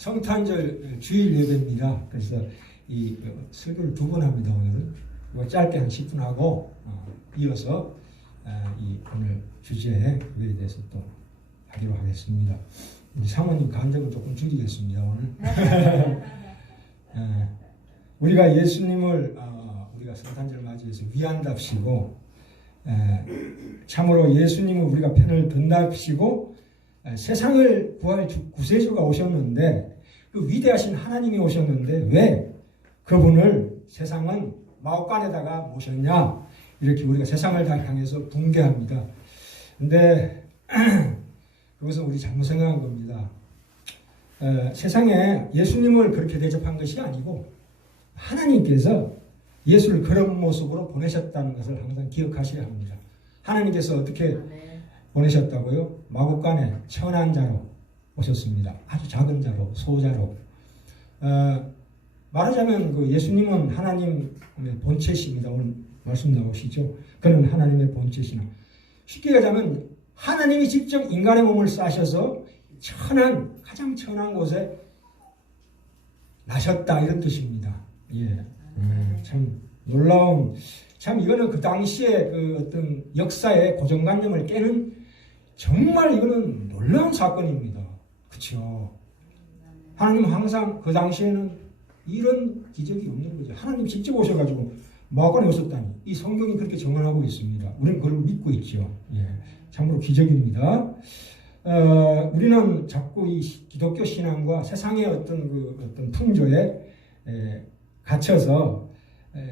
성탄절 주일 예배입니다. 그래서 이 설교를 2번 합니다. 오늘은 짧게 한 10분 하고 이어서 이 오늘 주제에 그에 대해서 또 하기로 하겠습니다. 우리 사모님 간격을 조금 줄이겠습니다. 오늘 우리가 예수님을 우리가 성탄절을 맞이해서 위한답시고 참으로 예수님은 우리가 편을 든답시고 세상을 구할 구세주가 오셨는데 그 위대하신 하나님이 오셨는데 왜 그분을 세상은 마옥간에다가 모셨냐 이렇게 우리가 세상을 다 향해서 붕괴합니다. 근데 그것은 우리 잘못 생각한 겁니다. 세상에 예수님을 그렇게 대접한 것이 아니고 하나님께서 예수를 그런 모습으로 보내셨다는 것을 항상 기억하셔야 합니다. 하나님께서 어떻게 보내셨다고요? 마국간에 천한 자로 오셨습니다. 아주 작은 자로, 소자로. 말하자면 그 예수님은 하나님의 본체십니다. 오늘 말씀 나오시죠? 그는 하나님의 본체시나. 쉽게 얘기하자면 하나님이 직접 인간의 몸을 싸셔서 가장 천한 곳에 나셨다 이런 뜻입니다. 예, 참 놀라운, 참 이거는 그 당시에 그 어떤 역사의 고정관념을 깨는 정말 이거는 놀라운 사건입니다. 그렇죠? 하나님은 항상 그 당시에는 이런 기적이 없는 거죠. 하나님 직접 오셔가지고 마구간에 오셨다니 이 성경이 그렇게 정언하고 있습니다. 우리는 그걸 믿고 있죠. 예, 참으로 기적입니다. 우리는 자꾸 이 기독교 신앙과 세상의 어떤 풍조에 갇혀서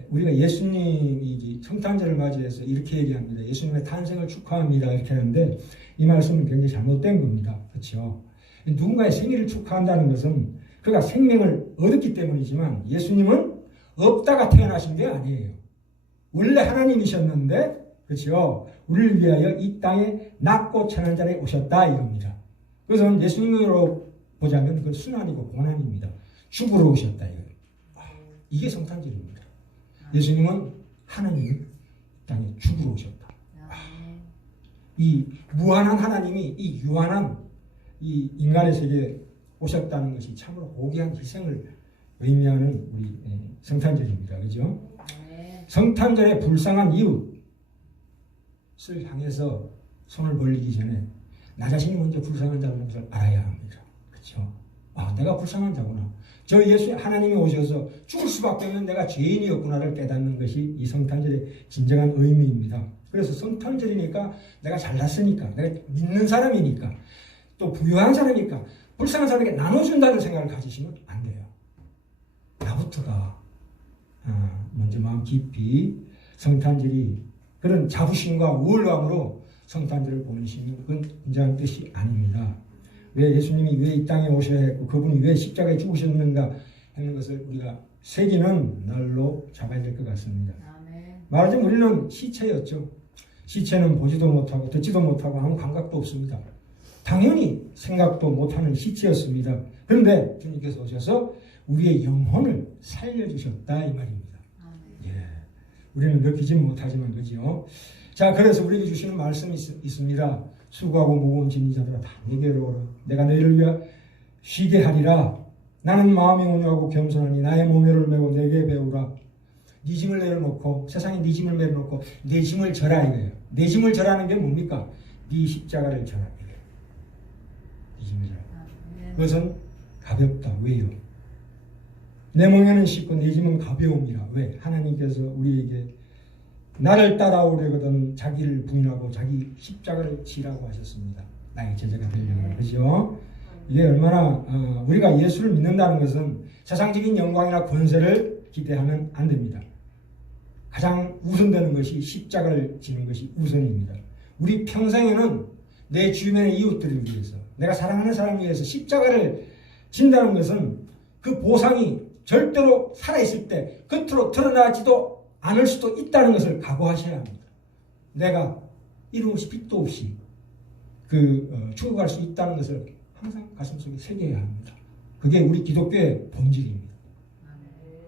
우리가 예수님이 성탄절을 맞이해서 이렇게 얘기합니다. 예수님의 탄생을 축하합니다. 이렇게 하는데 이 말씀은 굉장히 잘못된 겁니다. 그렇죠? 누군가의 생일을 축하한다는 것은 그가 생명을 얻었기 때문이지만 예수님은 없다가 태어나신 게 아니에요. 원래 하나님이셨는데 그렇죠? 우리를 위하여 이 땅에 낮고 천한 자리에 오셨다 이겁니다. 그래서 예수님으로 보자면 그건 순환이고 고난입니다. 죽으러 오셨다 이거예요. 이게 성탄절입니다. 예수님은 하나님이 땅에 죽으러 오셨다. 이 무한한 하나님이 이 유한한 이 인간의 세계에 오셨다는 것이 참으로 고귀한 희생을 의미하는 우리 성탄절입니다. 그죠? 성탄절의 불쌍한 이웃을 향해서 손을 벌리기 전에 나 자신이 먼저 불쌍한 자라는 것을 알아야 합니다. 그렇죠? 내가 불쌍한 자구나. 저 예수 하나님이 오셔서 죽을 수밖에 없는 내가 죄인이었구나를 깨닫는 것이 이 성탄절의 진정한 의미입니다. 그래서 성탄절이니까 내가 잘났으니까 내가 믿는 사람이니까 또 부유한 사람이니까 불쌍한 사람에게 나눠준다는 생각을 가지시면 안 돼요. 나부터가 먼저 마음 깊이 성탄절이 그런 자부심과 우월감으로 성탄절을 보내시는 그건 인정한 뜻이 아닙니다. 왜 예수님이 왜 이 땅에 오셔야 했고 그분이 왜 십자가에 죽으셨는가 하는 것을 우리가 새기는 날로 잡아야 될 것 같습니다. 말하자면 우리는 시체였죠. 시체는 보지도 못하고 듣지도 못하고 아무 감각도 없습니다. 당연히 생각도 못하는 시체였습니다. 그런데 주님께서 오셔서 우리의 영혼을 살려주셨다 이 말입니다. 예, 우리는 느끼지 못하지만 그죠. 자, 그래서 우리에게 주시는 말씀이 있습니다. 수고하고 무거운 짐진 자들아 다 내게로 오라. 내가 너희를 위하여 쉬게 하리라. 나는 마음이 온유하고 겸손하니 나의 모멸을 메고 내게 배우라. 네 짐을 내려놓고 세상에 네 짐을 내려놓고 내 짐을 져라 이거예요. 내 짐을 져라는 게 뭡니까? 네 십자가를 져라 이거예요. 네 짐을 져라. 그것은 가볍다. 왜요? 내 멍에는 쉽고 내 짐은 가벼움이라. 왜? 하나님께서 우리에게 나를 따라오려거든 자기를 부인하고 자기 십자가를 지라고 하셨습니다. 나의 제자가 되려고. 그죠? 이게 얼마나 우리가 예수를 믿는다는 것은 세상적인 영광이나 권세를 기대하면 안 됩니다. 가장 우선되는 것이 십자가를 지는 것이 우선입니다. 우리 평생에는 내 주변의 이웃들을 위해서 내가 사랑하는 사람을 위해서 십자가를 진다는 것은 그 보상이 절대로 살아있을 때 겉으로 드러나지도 않을 수도 있다는 것을 각오하셔야 합니다. 내가 이름 없이 빚도 없이 죽어갈 수 있다는 것을 항상 가슴속에 새겨야 합니다. 그게 우리 기독교의 본질입니다.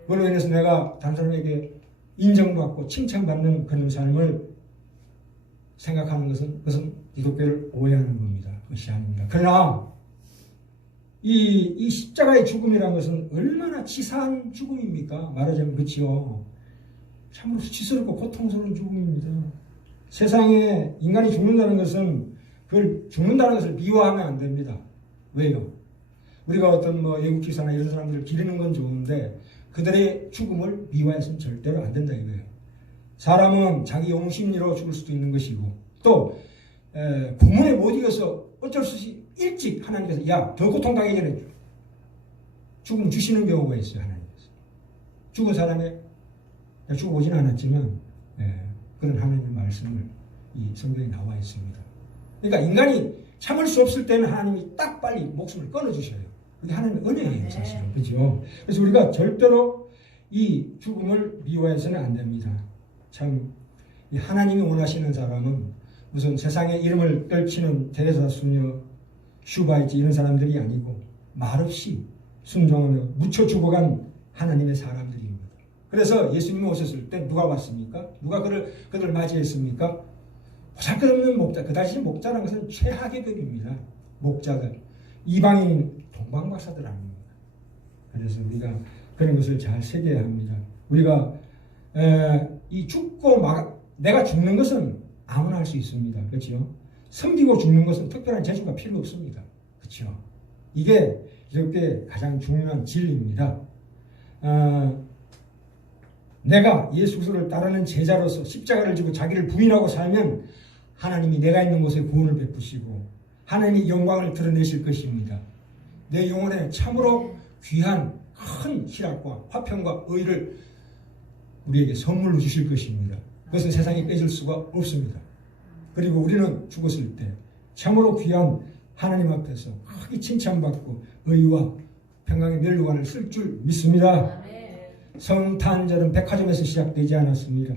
그걸로 인해서 내가 다른 사람에게 인정받고 칭찬받는 그런 삶을 생각하는 것은 그것은 기독교를 오해하는 겁니다. 그것이 아닙니다. 그러나 이 십자가의 죽음이라는 것은 얼마나 치사한 죽음입니까? 말하자면 그렇지요. 참으로 수치스럽고 고통스러운 죽음입니다. 세상에 인간이 죽는다는 것은 그걸 죽는다는 것을 미워하면 안 됩니다. 왜요? 우리가 어떤 외국 기사나 이런 사람들을 기리는 건 좋은데 그들의 죽음을 미워해서는 절대로 안 된다 이거예요. 사람은 자기 용심리로 죽을 수도 있는 것이고 또 고문에 못 이겨서 어쩔 수 없이 일찍 하나님께서 더 고통당하기 전에 죽음 주시는 경우가 있어요. 하나님께서. 죽은 사람의 죽어보지는 않았지만 그런 하나님의 말씀을 이 성경에 나와 있습니다. 그러니까 인간이 참을 수 없을 때는 하나님이 딱 빨리 목숨을 끊어주셔요. 그게 하나님의 은혜예요, 사실은. 그죠? 그래서 우리가 절대로 이 죽음을 미워해서는 안 됩니다. 참, 이 하나님이 원하시는 사람은 무슨 세상에 이름을 떨치는 대사, 수녀, 슈바이트 이런 사람들이 아니고 말없이 순종하며 묻혀 죽어간 하나님의 사람들입니다. 그래서 예수님이 오셨을 때 누가 왔습니까? 누가 그들 맞이했습니까? 보잘것없는 목자, 그다지 목자라는 것은 최악의 급입니다. 목자들, 이방인 동방박사들 아닙니다. 그래서 우리가 그런 것을 잘 새겨야 합니다. 우리가 이 죽고 내가 죽는 것은 아무나 할 수 있습니다. 그렇죠? 섬기고 죽는 것은 특별한 재주가 필요 없습니다. 그렇죠? 이게 이렇게 가장 중요한 진리입니다. 내가 예수 그리스도를 따르는 제자로서 십자가를 지고 자기를 부인하고 살면 하나님이 내가 있는 곳에 구원을 베푸시고 하나님의 영광을 드러내실 것입니다. 내 영혼에 참으로 귀한 큰 희락과 화평과 의를 우리에게 선물로 주실 것입니다. 그것은 세상에 빼질 수가 없습니다. 그리고 우리는 죽었을 때 참으로 귀한 하나님 앞에서 크게 칭찬받고 의와 평강의 멸류관을 쓸 줄 믿습니다. 성탄절은 백화점에서 시작되지 않았습니다.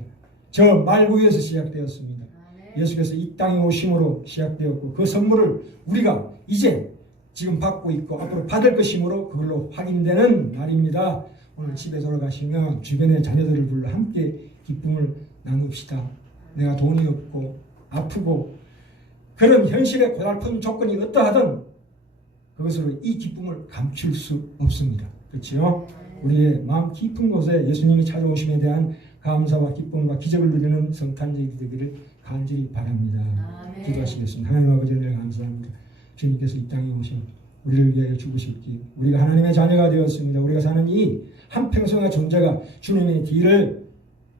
저 말구에서 시작되었습니다. 예수께서 이 땅에 오심으로 시작되었고 그 선물을 우리가 이제 지금 받고 있고 앞으로 받을 것이므로 그걸로 확인되는 날입니다. 오늘 집에 돌아가시면 주변의 자녀들을 불러 함께 기쁨을 나눕시다. 내가 돈이 없고 아프고 그런 현실의 고달픈 조건이 어떠하든 그것으로 이 기쁨을 감출 수 없습니다. 그렇죠? 우리의 마음 깊은 곳에 예수님이 찾아오심에 대한 감사와 기쁨과 기적을 누리는 성탄절이 되기를 간절히 바랍니다. 아멘. 기도하시겠습니다. 하나님 아버지 은혜를 감사합니다. 주님께서 이 땅에 오셔 우리를 위하여 죽으셨기에 우리가 하나님의 자녀가 되었습니다. 우리가 사는 이 한평생의 존재가 주님의 길을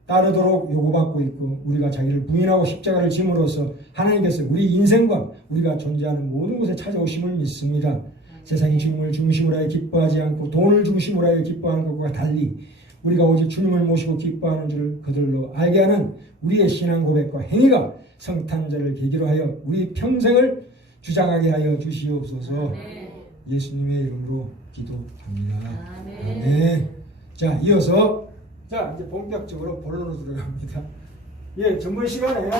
따르도록 요구받고 있고 우리가 자기를 부인하고 십자가를 짐으로써 하나님께서 우리 인생과 우리가 존재하는 모든 곳에 찾아오심을 믿습니다. 세상이 주님을 중심으로 하여 기뻐하지 않고 돈을 중심으로 하여 기뻐하는 것과 달리 우리가 오직 주님을 모시고 기뻐하는 줄을 그들로 알게 하는 우리의 신앙 고백과 행위가 성탄절을 계기로 하여 우리 평생을 주장하게 하여 주시옵소서. 아멘. 예수님의 이름으로 기도합니다. 아멘. 자, 이어서 이제 본격적으로 본론으로 들어갑니다. 예, 전번 시간에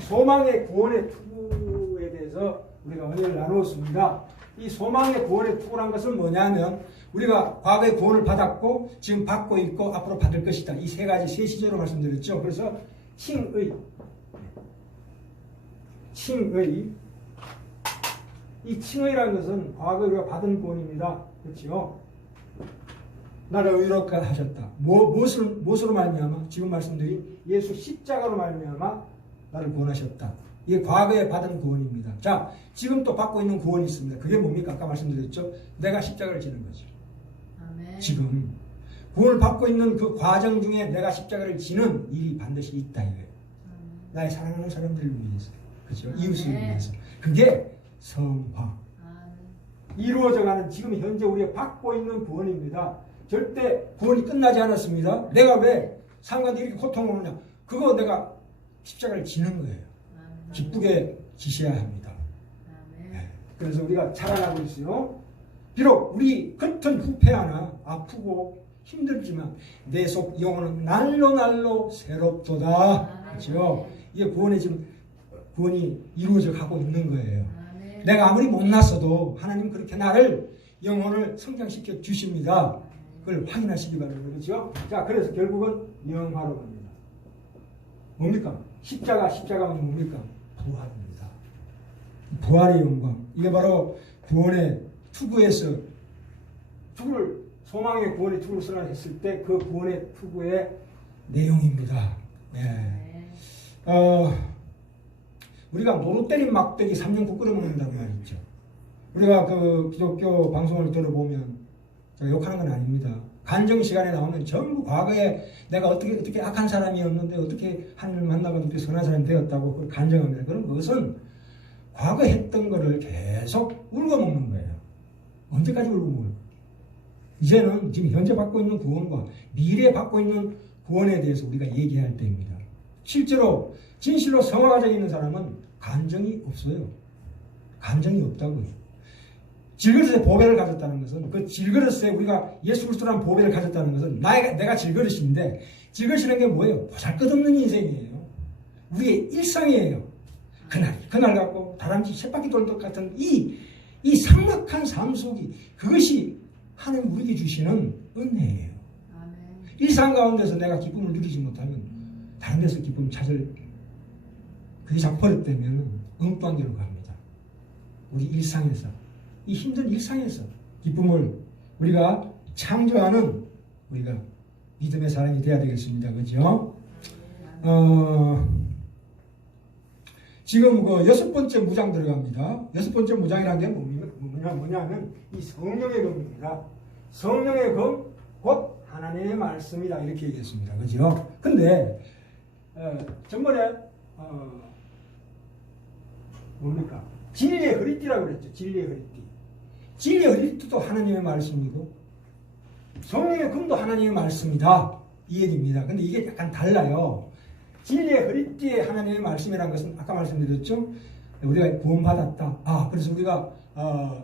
소망의 구원의 투구에 대해서 우리가 은혜를 나누었습니다. 이 소망의 구원의 투구란 것은 뭐냐면 우리가 과거에 구원을 받았고 지금 받고 있고 앞으로 받을 것이다. 이 세 가지 세 시제로 말씀드렸죠. 그래서 칭의 이 칭의라는 것은 과거에 우리가 받은 구원입니다. 그렇죠? 나를 의롭게 하셨다. 무엇으로 말미암아? 지금 말씀드린 예수 십자가로 말미암아 나를 구원하셨다. 이게 과거에 받은 구원입니다. 자, 지금 또 받고 있는 구원이 있습니다. 그게 뭡니까? 아까 말씀드렸죠? 내가 십자가를 지는 거죠. 아멘. 지금 구원을 받고 있는 그 과정 중에 내가 십자가를 지는 일이 반드시 있다 이거예요. 나의 사랑하는 사람들을 위해서, 그렇죠? 이웃을 위해서. 그게 성화. 이루어져가는 지금 현재 우리가 받고 있는 구원입니다. 절대 구원이 끝나지 않았습니다. 내가 왜 상관이 이렇게 고통을 오느냐? 그거 내가 십자가를 지는 거예요. 기쁘게 지셔야 합니다. 네. 그래서 우리가 자라나고 있어요. 비록 우리 겉은 후패하나 아프고 힘들지만 내 속 영혼은 날로 새롭도다. 그렇죠? 이게 구원이 이루어져 가고 있는 거예요. 내가 아무리 못났어도 하나님 그렇게 나를 영혼을 성장시켜 주십니다. 그걸 확인하시기 바랍니다. 그렇죠? 자, 그래서 결국은 영화로 갑니다. 뭡니까? 십자가는 뭡니까? 부활입니다. 부활의 영광. 이게 바로 구원의 투구에서 투구를 소망의 구원의 투구를 쓰라 했을 때 그 구원의 투구의 내용입니다. 예. 우리가 노루 때린 막대기 3년 국 끓여 먹는다고 말했죠. 우리가 그 기독교 방송을 들어보면 제가 욕하는 건 아닙니다. 간증 시간에 나오면 전부 과거에 내가 어떻게 악한 사람이었는데 어떻게 하나님을 만나고 어떻게 선한 사람이 되었다고 그걸 간증합니다. 그런 것은 과거 했던 거를 계속 울고먹는 거예요. 언제까지 울고먹어요? 이제는 지금 현재 받고 있는 구원과 미래에 받고 있는 구원에 대해서 우리가 얘기할 때입니다. 실제로 진실로 성화가 되어 있는 사람은 감정이 없어요. 감정이 없다고요. 질그릇에 보배를 가졌다는 것은 그 질그릇에 우리가 예수 그리스도라는 보배를 가졌다는 것은 내가 질그릇인데 질그릇이라는 게 뭐예요? 보잘것없는 인생이에요. 우리의 일상이에요. 그날 갖고 다람쥐 쳇바퀴 돌 것 같은 이 삭막한 삶 속이 그것이 하나님 우리에게 주시는 은혜예요. 아멘. 일상 가운데서 내가 기쁨을 누리지 못하면 다른 데서 기쁨을 찾을 그게 자꾸 버릇되면 엉뚱한 길로 갑니다. 우리 일상에서 이 힘든 일상에서 기쁨을 우리가 창조하는 우리가 믿음의 사람이 되어야 되겠습니다. 그죠? 지금 그 6번째 무장 들어갑니다. 6번째 무장이라는 게 뭐냐면 이 성령의 검입니다. 성령의 검, 곧 하나님의 말씀이다. 이렇게 얘기했습니다. 그죠? 근데, 전번에, 뭡니까? 진리의 허리띠라고 그랬죠. 진리의 허리띠. 진리의 허리띠도 하나님의 말씀이고, 성령의 검도 하나님의 말씀이다. 이 얘기입니다. 근데 이게 약간 달라요. 진리의 허리띠에 하나님의 말씀이라는 것은 아까 말씀드렸죠. 우리가 구원받았다. 그래서 우리가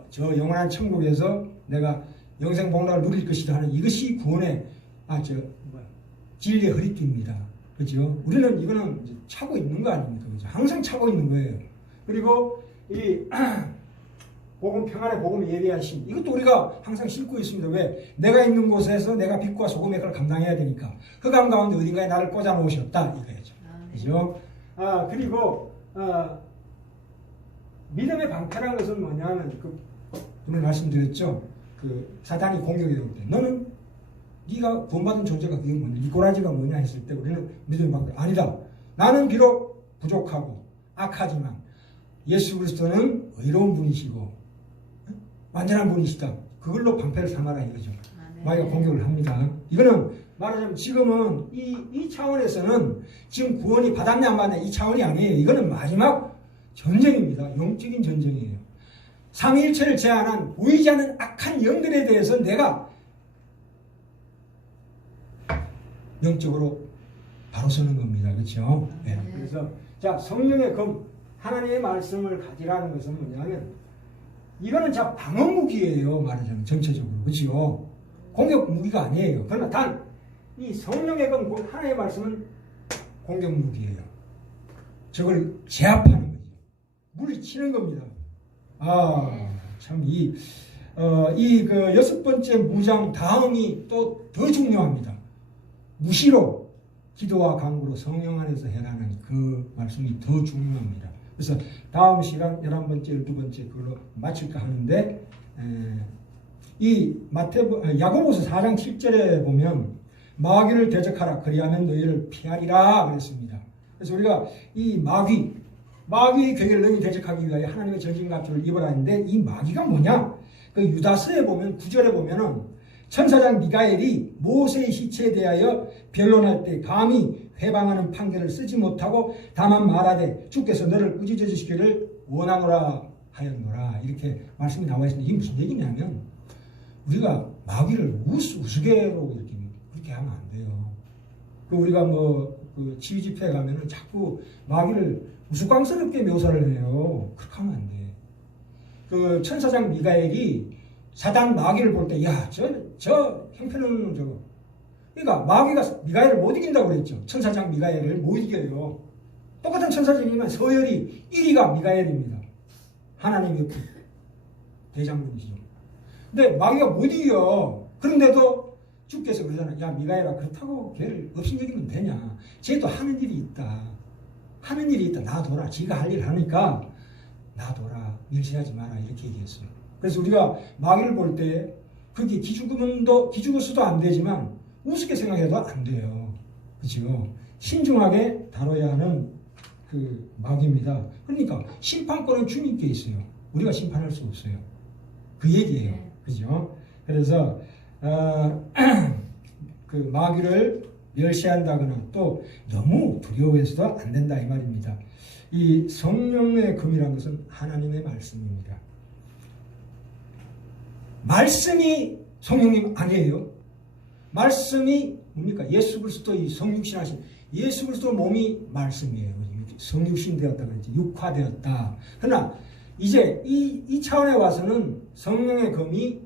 저 영원한 천국에서 내가 영생 복락을 누릴 것이다 하는 이것이 구원의 진리의 허리띠입니다. 그렇죠? 우리는 이거는 이제 차고 있는 거 아닙니까? 그렇죠? 항상 차고 있는 거예요. 그리고 이 복음 평안의 복음 예비하신 이것도 우리가 항상 신고 있습니다. 왜? 내가 있는 곳에서 내가 빛과 소금의 역할을 감당해야 되니까 흑암 가운데 어딘가에 나를 꽂아 놓으셨다 이거죠. 그죠? 그리고 믿음의 방패라는 것은 뭐냐면 오늘 말씀드렸죠. 그 사단이 공격해 올 때 너는 네가 구원받은 존재가 그게 뭐냐? 이 꼬라지가 뭐냐 했을 때 우리는 믿음의 방패 아니다. 나는 비록 부족하고 악하지만 예수 그리스도는 의로운 분이시고 완전한 분이시다. 그걸로 방패를 삼아라 이거죠. 마귀가 공격을 합니다. 이거는 말하자면 지금은 이 차원에서는 지금 구원이 받았냐 안 받았냐 이 차원이 아니에요. 이거는 마지막 전쟁입니다. 영적인 전쟁이에요. 삼위일체를 제한한 보이지 않는 악한 영들에 대해서 내가 영적으로 바로 서는 겁니다. 그렇죠? 네. 그래서 자 성령의 검 하나님의 말씀을 가지라는 것은 뭐냐면 이거는 자 방어 무기예요. 말하자면 전체적으로 그렇죠? 공격 무기가 아니에요. 그러나 단 이 성령의 검 하나님의 말씀은 공격 무기예요. 저걸 제압하는 거죠. 물리치는 겁니다. 참 그 6번째 무장 다음이 또 더 중요합니다. 무시로 기도와 간구로 성령 안에서 해라는 그 말씀이 더 중요합니다. 그래서 다음 시간 11번째, 12번째 그걸로 마칠까 하는데 이 야고보서 4장 7절에 보면 마귀를 대적하라 그리하면 너희를 피하리라 그랬습니다. 그래서 우리가 이 마귀의 괴계를 너희 대적하기 위하여 하나님의 전신갑주를 입어라 했는데 이 마귀가 뭐냐? 그 유다서에 보면 9절에 보면은 천사장 미가엘이 모세의 시체에 대하여 변론할 때 감히 회방하는 판결을 쓰지 못하고 다만 말하되 주께서 너를 꾸짖어 주시기를 원하노라 하였노라 이렇게 말씀이 나와 있습니다. 이게 무슨 얘기냐면 우리가 마귀를 우스개로 이렇게 그렇게 하면 안 돼요. 우리가 그 치유 집회 가면은 자꾸 마귀를 우스꽝스럽게 묘사를 해요. 그렇게 하면 안 돼. 그 천사장 미가엘이 사단 마귀를 볼 때, 저 형편없는 저거. 그러니까 마귀가 미가엘을 못 이긴다고 그랬죠. 천사장 미가엘을 못 이겨요. 똑같은 천사장이지만 서열이 1위가 미가엘입니다. 하나님의 대장군이죠. 근데 마귀가 못 이겨. 그런데도 주께서 그러잖아요. 야 미가엘아 그렇다고 걔를 업신여기면 되냐. 쟤도 하는 일이 있다. 놔둬라. 지가 할 일을 하니까 놔둬라. 멸시하지 마라. 이렇게 얘기했어요. 그래서 우리가 마귀를 볼 때 그게 기죽어서도 안 되지만 우습게 생각해도 안 돼요. 그렇죠? 신중하게 다뤄야 하는 그 마귀입니다. 그러니까 심판권은 주님께 있어요. 우리가 심판할 수 없어요. 그 얘기예요. 그죠? 그래서 그 마귀를 멸시한다거나 또 너무 두려워해서도 안 된다 이 말입니다. 이 성령의 금이라는 것은 하나님의 말씀입니다. 말씀이 성령님 아니에요. 말씀이 뭡니까? 예수 그리스도의 성육신하신 예수 그리스도 몸이 말씀이에요. 성육신 되었다 그랬지. 육화되었다. 그러나 이제 이 차원에 와서는 성령의 금이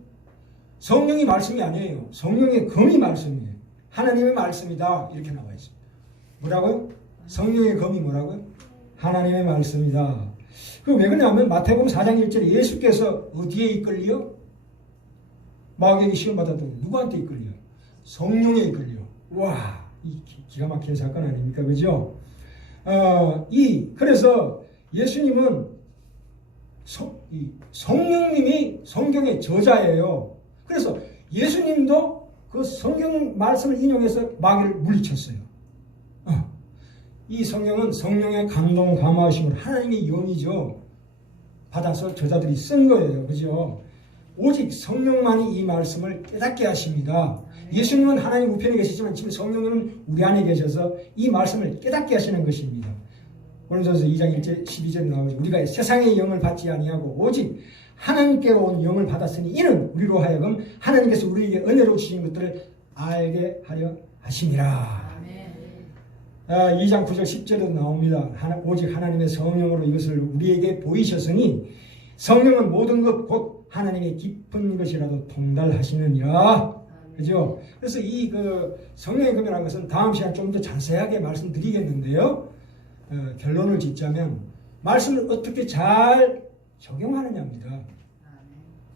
성령이 말씀이 아니에요. 성령의 금이 말씀이에요. 하나님의 말씀이다. 이렇게 나와 있습니다. 뭐라고요? 성령의 금이 뭐라고요? 하나님의 말씀이다. 그 왜 그러냐면 마태복음 4장 1절에 예수께서 어디에 이끌려? 마귀에게 시험 받았더니 누구한테 이끌려? 성령에 이끌려. 와, 이 기가 막힌 사건 아닙니까? 그죠? 그래서 예수님은 성령님이 성경의 저자예요. 그래서 예수님도 그 성경 말씀을 인용해서 마귀를 물리쳤어요. 이 성경은 성령의 감동, 감화하심을 하나님의 영이죠. 받아서 저자들이 쓴 거예요. 그죠? 오직 성령만이 이 말씀을 깨닫게 하십니다. 예수님은 하나님 우편에 계시지만 지금 성령님은 우리 안에 계셔서 이 말씀을 깨닫게 하시는 것입니다. 고린도전서 2장 1절 12절에 나오죠. 우리가 세상의 영을 받지 아니하고 오직 하나님께로 온 영을 받았으니 이는 우리로 하여금 하나님께서 우리에게 은혜로 주신 것들을 알게 하려 하심이라. 2장 9절 10절에도 나옵니다. 오직 하나님의 성령으로 이것을 우리에게 보이셨으니 성령은 모든 것 곧 하나님의 깊은 것이라도 통달하시느니라. 그죠? 그래서 이 성령의 금이라는 것은 다음 시간 좀 더 자세하게 말씀드리겠는데요. 결론을 짓자면 말씀을 어떻게 잘 적용하느냐입니다.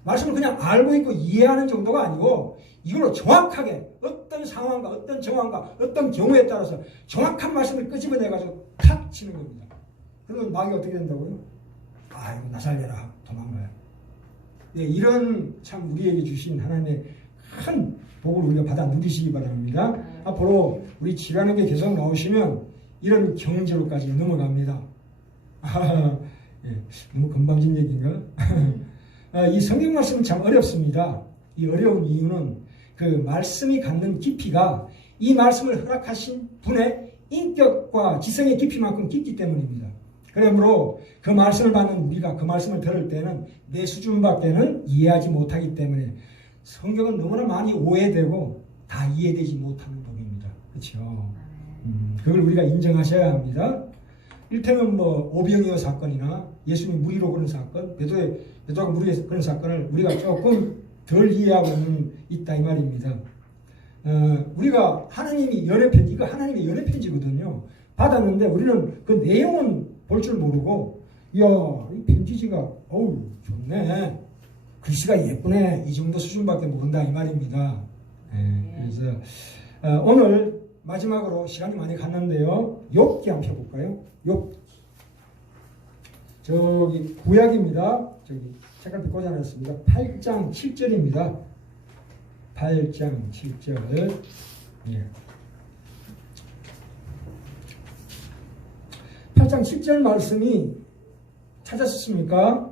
말씀을 그냥 알고 있고 이해하는 정도가 아니고 이걸로 정확하게 어떤 상황과 어떤 정황과 어떤 경우에 따라서 정확한 말씀을 끄집어내가지고 탁 치는 겁니다. 그러면 마귀가 어떻게 된다고요? 아이고 나 살려라 도망가요. 네, 이런 참 우리에게 주신 하나님의 큰 복을 우리가 받아 누리시기 바랍니다. 앞으로 우리 지라는게 계속 나오시면 이런 경지로까지 넘어갑니다. 예, 너무 건방진 얘기인가? 이 성경 말씀은 참 어렵습니다. 이 어려운 이유는 그 말씀이 갖는 깊이가 이 말씀을 허락하신 분의 인격과 지성의 깊이만큼 깊기 때문입니다. 그러므로 그 말씀을 받는 우리가 그 말씀을 들을 때는 내 수준밖에는 이해하지 못하기 때문에 성경은 너무나 많이 오해되고 다 이해되지 못하는 법입니다. 그렇죠? 그걸 우리가 인정하셔야 합니다. 일테면 오병이어 사건이나 예수님 무리로 그런 사건, 베드로가 무리에서 그런 사건을 우리가 조금 덜 이해하고 있다 이 말입니다. 우리가 하나님이 연애편지, 이거 하나님의 연애편지거든요. 받았는데 우리는 그 내용은 볼 줄 모르고, 이야, 이 편지지가, 어우, 좋네. 글씨가 예쁘네. 이 정도 수준밖에 모른다 이 말입니다. 그래서 오늘 마지막으로 시간이 많이 갔는데요. 욥기 한번 펴볼까요? 욥. 저기 구약입니다. 저기 책을 꽂아놨습니다. 8장 7절입니다. 8장 7절. 예. 8장 7절 말씀이 찾았습니까?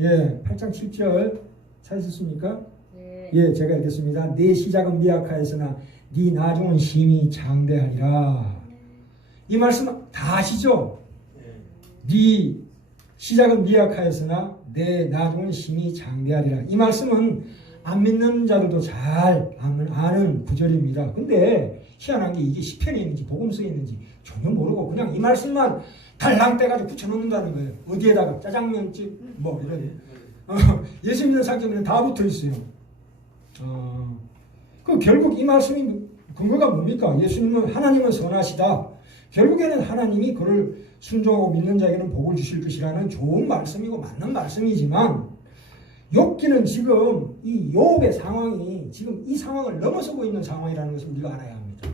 예, 8장 7절 찾으셨습니까? 네. 예, 제가 읽겠습니다. 네 시작은 미약하였으나 네 나중은 심히 장대하리라. 이 말씀 다 아시죠? 네 시작은 미약하였으나 내 나중은 심히 장대하리라. 이 말씀은 안 믿는 자들도 잘 아는 구절입니다. 근데 희한한 게 이게 시편에 있는지 복음서에 있는지 전혀 모르고 그냥 이 말씀만 달랑 떼가지고 붙여놓는다는 거예요. 어디에다가 짜장면집 이런 예수 믿는 상점에는 다 붙어 있어요. 그 결국 이 말씀이 근거가 뭡니까? 예수님은 하나님은 선하시다. 결국에는 하나님이 그를 순종하고 믿는 자에게는 복을 주실 것이라는 좋은 말씀이고 맞는 말씀이지만 욥기는 지금 이 욥의 상황이 지금 이 상황을 넘어서고 있는 상황이라는 것을 우리가 알아야 합니다.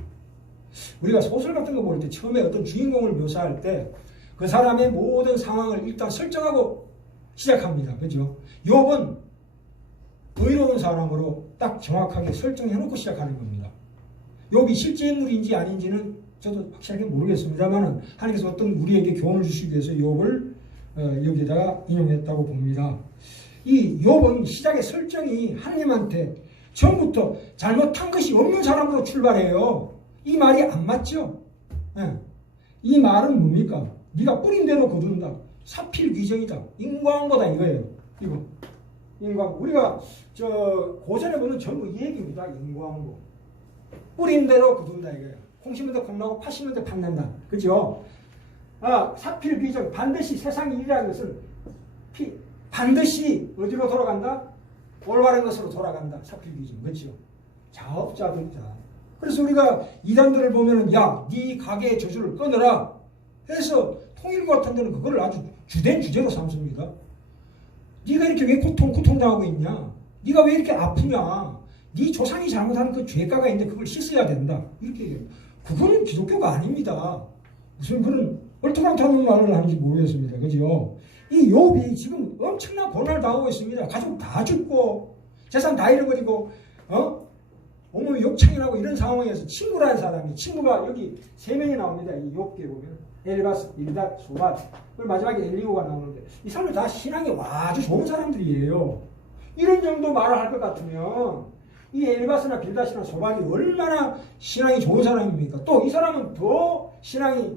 우리가 소설 같은 거 볼 때 처음에 어떤 주인공을 묘사할 때 그 사람의 모든 상황을 일단 설정하고 시작합니다. 그죠? 욥은 사람으로 딱 정확하게 설정해 놓고 시작하는 겁니다. 욥이 실제 인물인지 아닌지는 저도 확실하게 모르겠습니다만 하나님께서 어떤 우리에게 교훈을 주시기 위해서 욥을 여기다가 인용했다고 봅니다. 이 욥은 시작의 설정이 하나님한테 처음부터 잘못한 것이 없는 사람으로 출발해요. 이 말이 안 맞죠? 네. 이 말은 뭡니까? 네가 뿌린 대로 거둔다. 사필귀정이다. 인과응보다 이거예요. 이거 인과응보. 우리가 고전에 보면 전부 이 얘기입니다. 인과응보. 뿌린 대로 거둔다 이거예요. 콩 심은 데 콩 나고 팥 심은 데 팥 난다. 그죠? 사필귀정. 반드시 세상 일이라는 것은 반드시 어디로 돌아간다? 올바른 것으로 돌아간다. 사필귀정. 그렇죠? 자업자득이다. 그래서 우리가 이단들을 보면은 네 가게의 저주를 끊어라 해서 통일교 같은 데는 그거를 아주 주된 주제로 삼습니다. 네가 이렇게 왜 고통당하고 있냐? 네가 왜 이렇게 아프냐? 네 조상이 잘못한 그 죄가가 있는데 그걸 씻어야 된다. 이렇게 얘기해요. 그거는 기독교가 아닙니다. 무슨 그런 얼토당토하는 말을 하는지 모르겠습니다. 그죠? 이 욥이 지금 엄청난 고난을 당하고 있습니다. 가족 다 죽고 재산 다 잃어버리고 온몸이 욕창이 나고 이런 상황에서 친구라는 사람이 친구가 여기 3명이 나옵니다. 이 욥기에 보면 엘바스, 빌닷, 소밧 그리고 마지막에 엘리후가 나오는데 이 사람들 다 신앙이 아주 좋은 사람들이에요. 이런 정도 말을 할 것 같으면 이 엘바스나 빌닷이나 소밧이 얼마나 신앙이 좋은 사람입니까? 또 이 사람은 더 신앙이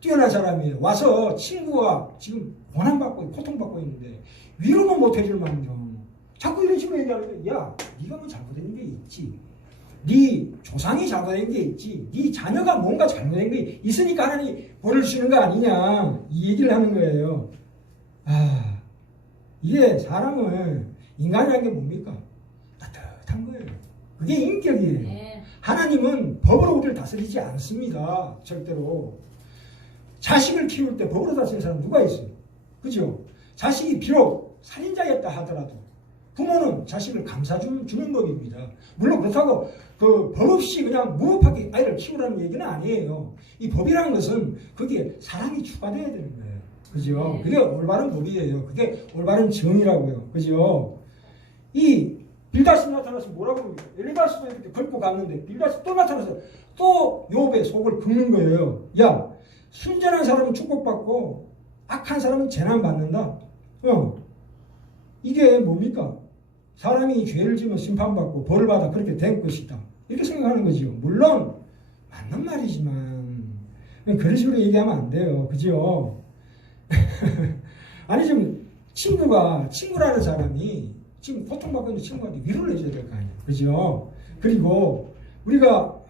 뛰어난 사람이에요. 와서 친구가 지금 고난받고 고통받고 있는데 위로는 못 해줄 망정 자꾸 이런 식으로 얘기하는데 네가 뭐 잘못된 게 있지. 네 조상이 잘못된 게 있지. 네 자녀가 뭔가 잘못된 게 있으니까 하나님이 벌을 주시는 거 아니냐. 이 얘기를 하는 거예요. 이게 사람은 인간이라는 게 뭡니까? 따뜻한 거예요. 그게 인격이에요. 네. 하나님은 법으로 우리를 다스리지 않습니다. 절대로. 자식을 키울 때 법으로 다스리는 사람 누가 있어요? 그죠? 자식이 비록 살인자였다 하더라도 부모는 자식을 감싸주는 법입니다. 물론 그렇다고 그 법 없이 그냥 무법하게 아이를 키우라는 얘기는 아니에요. 이 법이라는 것은 거기에 사랑이 추가되어야 되는 거예요. 그죠? 그게 올바른 법이에요. 그게 올바른 정의라고요. 그죠? 이 빌닷이 나타나서 뭐라고 합니까? 엘리바스도 이렇게 긁고 갔는데 빌닷이 또 나타나서 또 욥의 속을 긁는 거예요. 순전한 사람은 축복받고 악한 사람은 재난받는다. 이게 뭡니까? 사람이 죄를 지으면 심판받고 벌을 받아 그렇게 된 것이다. 이렇게 생각하는 거죠. 물론 맞는 말이지만 그런 식으로 얘기하면 안 돼요. 그죠? 아니 지금 친구라는 사람이 지금 고통받고 있는 친구한테 위로를 해줘야 될 거 아니에요. 그죠? 그리고 우리가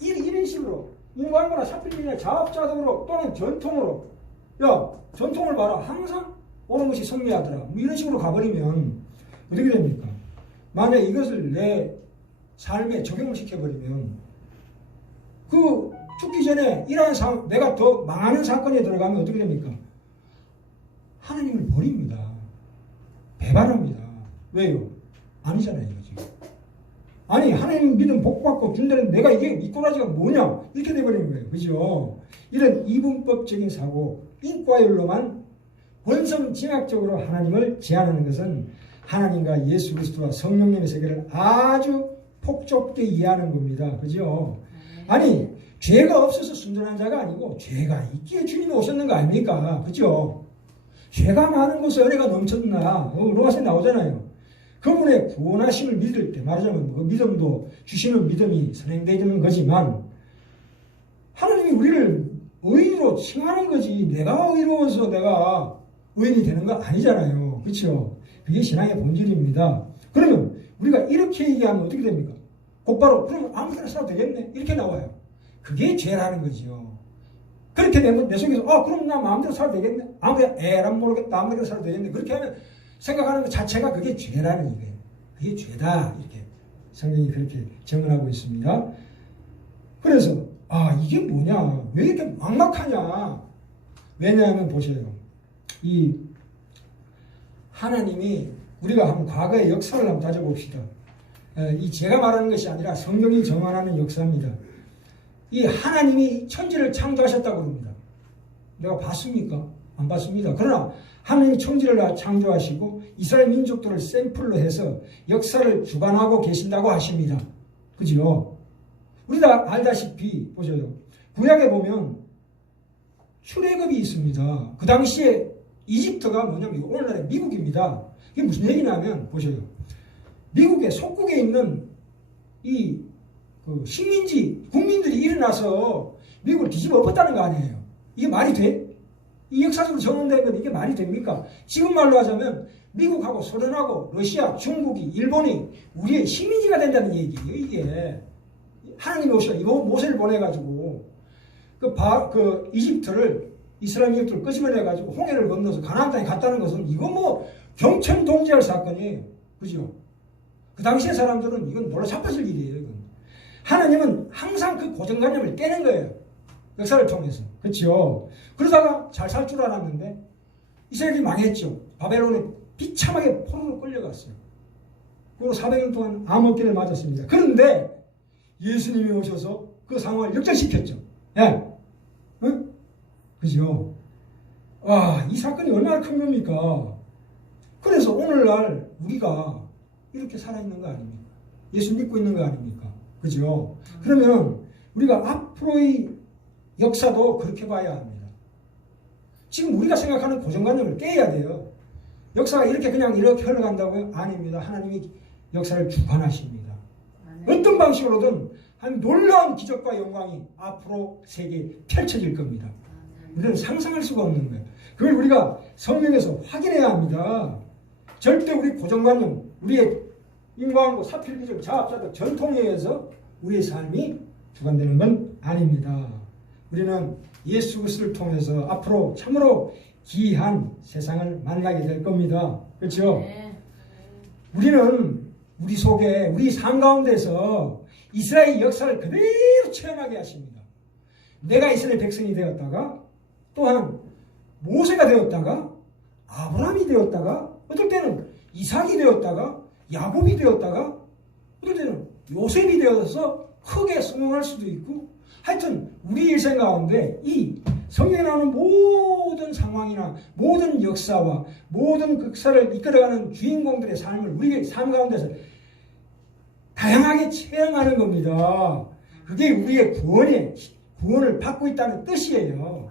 이런 식으로 인과응보나 사필이나 자업자득으로 또는 전통으로 전통을 봐라. 항상 옳은 것이 승리하더라. 뭐 이런 식으로 가버리면 어떻게 됩니까? 만약 이것을 내 삶에 적용을 시켜버리면 죽기 전에 내가 더 망하는 사건에 들어가면 어떻게 됩니까? 하나님을 버립니다. 배반합니다. 왜요? 아니잖아요. 지금. 아니 하나님 믿음 복받고 준다는 내가 이게 이 꼬라지가 뭐냐 이렇게 돼버리는 거예요. 그죠? 이런 이분법적인 사고 인과율로만 원성징악적으로 하나님을 제한하는 것은 하나님과 예수 그리스도와 성령님의 세계를 아주 폭좁게 이해하는 겁니다. 그죠? 아니 죄가 없어서 순전한 자가 아니고 죄가 있기에 주님이 오셨는 거 아닙니까? 그죠? 죄가 많은 곳에 은혜가 넘쳤나 로마서에 나오잖아요. 그분의 구원하심을 믿을 때 말하자면 그 믿음도 주시는 믿음이 선행되는 거지만 하나님이 우리를 의인으로 칭하는 거지 내가 의로워서 내가 의인이 되는 거 아니잖아요. 그렇죠? 그게 신앙의 본질입니다. 그러면 우리가 이렇게 얘기하면 어떻게 됩니까? 곧바로 그러면 아무 데나 살아도 되겠네 이렇게 나와요. 그게 죄라는 거죠. 그렇게 되면 내 속에서 그럼 나 마음대로 살아도 되겠네 아무데나 에란 모르겠다 아무데나 살아도 되겠네 그렇게 하면 생각하는 것 자체가 그게 죄라는 얘기예요. 그게 죄다 이렇게 성경이 그렇게 정언하고 있습니다. 그래서 이게 뭐냐 왜 이렇게 막막하냐 왜냐하면 보세요. 이 하나님이 우리가 한번 과거의 역사를 한번 따져봅시다. 이 제가 말하는 것이 아니라 성경이 정언하는 역사입니다. 이 하나님이 천지를 창조하셨다고 합니다. 내가 봤습니까? 안 봤습니다. 그러나 하나님이 천지를 창조하시고 이스라엘 민족들을 샘플로 해서 역사를 주관하고 계신다고 하십니다. 그죠? 우리 다 알다시피 보셔요. 구약에 보면 출애굽이 있습니다. 그 당시에 이집트가 뭐냐면 오늘날의 미국입니다. 이게 무슨 얘기냐면 보셔요. 미국의 속국에 있는 이 식민지 국민들이 일어나서 미국을 뒤집어 엎었다는 거 아니에요. 이게 말이 돼? 이 역사적으로 정언된 건 이게 말이 됩니까? 지금 말로 하자면 미국하고 소련하고 러시아, 중국이, 일본이 우리의 식민지가 된다는 얘기예요. 이게 하나님이 오셔 모세를 보내가지고 그 이집트를 이스라엘 민족들을 끄집어내가지고 홍해를 건너서 가나안 땅에 갔다는 것은 이건 뭐 경천동지할 사건이에요. 그죠? 그 당시의 사람들은 이건 놀라 자빠질 일이에요. 이건. 하나님은 항상 그 고정관념을 깨는 거예요. 역사를 통해서. 그렇죠? 그러다가 잘 살 줄 알았는데 이스라엘이 망했죠. 바벨론에 비참하게 포로로 끌려갔어요. 그리고 400년 동안 암흑기를 맞았습니다. 그런데 예수님이 오셔서 그 상황을 역전시켰죠. 예. 응? 그죠? 와, 이 사건이 얼마나 큰 겁니까? 그래서 오늘날 우리가 이렇게 살아있는 거 아닙니까? 예수 믿고 있는 거 아닙니까? 그죠? 그러면 우리가 앞으로의 역사도 그렇게 봐야 합니다. 지금 우리가 생각하는 고정관념을 깨야 돼요. 역사가 이렇게 그냥 이렇게 흘러간다고요? 아닙니다. 하나님이 역사를 주관하십니다. 어떤 방식으로든 한 놀라운 기적과 영광이 앞으로 세계에 펼쳐질 겁니다. 우리는 상상할 수가 없는 거예요. 그걸 우리가 성경에서 확인해야 합니다. 절대 우리 고정관념, 우리의 인과응보, 사필기적, 자합자적 전통에 의해서 우리의 삶이 주관되는 건 아닙니다. 우리는 예수 그리스도를 통해서 앞으로 참으로 귀한 세상을 만나게 될 겁니다. 그렇죠? 우리는 우리 속에 우리 삶 가운데서 이스라엘 역사를 그대로 체험하게 하십니다. 내가 이스라엘 백성이 되었다가 또한 모세가 되었다가 아브라함이 되었다가 어떨 때는 이삭이 되었다가 야곱이 되었다가 어떨 때는 요셉이 되어서 크게 성공할 수도 있고 하여튼 우리 일생 가운데 이 성경에 나오는 모든 상황이나 모든 역사와 모든 역사를 이끌어가는 주인공들의 삶을 우리의 삶 가운데서 다양하게 체험하는 겁니다. 그게 우리의 구원을 받고 있다는 뜻이에요.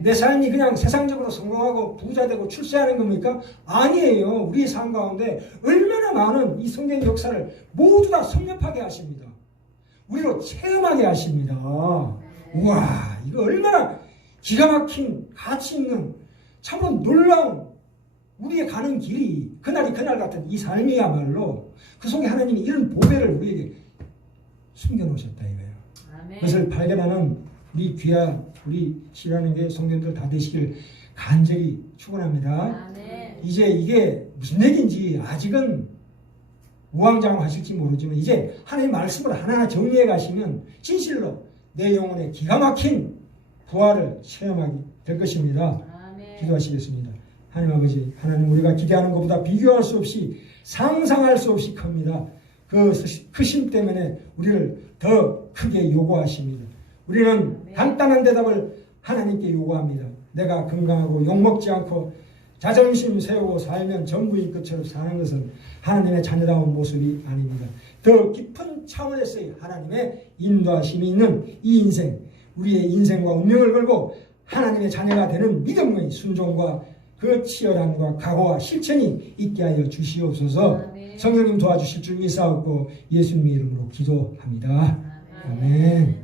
내 삶이 그냥 세상적으로 성공하고 부자되고 출세하는 겁니까? 아니에요. 우리의 삶 가운데 얼마나 많은 이 성경의 역사를 모두 다 섭렵하게 하십니다. 우리로 체험하게 하십니다. 우와, 이거 얼마나 기가 막힌 가치 있는 참으로 놀라운 우리의 가는 길이 그날이 그날 같은 이 삶이야말로 그 속에 하나님이 이런 보배를 우리에게 숨겨놓으셨다 이거예요. 아멘. 그것을 발견하는 우리 시라는 게 성도님들 다 되시길 간절히 축원합니다. 아멘. 이제 이게 무슨 얘기인지 아직은 우왕좌왕하실지 모르지만 이제 하나님의 말씀을 하나하나 정리해 가시면 진실로 내 영혼에 기가 막힌 부활을 체험하게 될 것입니다. 아멘. 기도하시겠습니다. 하나님 아버지, 하나님 우리가 기대하는 것보다 비교할 수 없이 상상할 수 없이 큽니다. 그 크심 때문에 우리를 더 크게 요구하십니다. 우리는 간단한 대답을 하나님께 요구합니다. 내가 건강하고 욕먹지 않고 자존심 세우고 살면 전부인 것처럼 사는 것은 하나님의 자녀다운 모습이 아닙니다. 더 깊은 차원에서의 하나님의 인도하심이 있는 이 인생, 우리의 인생과 운명을 걸고 하나님의 자녀가 되는 믿음의 순종과 그 치열함과 각오와 실천이 있게 하여 주시옵소서. 성령님 도와주실 줄 믿사옵고 예수님의 이름으로 기도합니다. 아멘.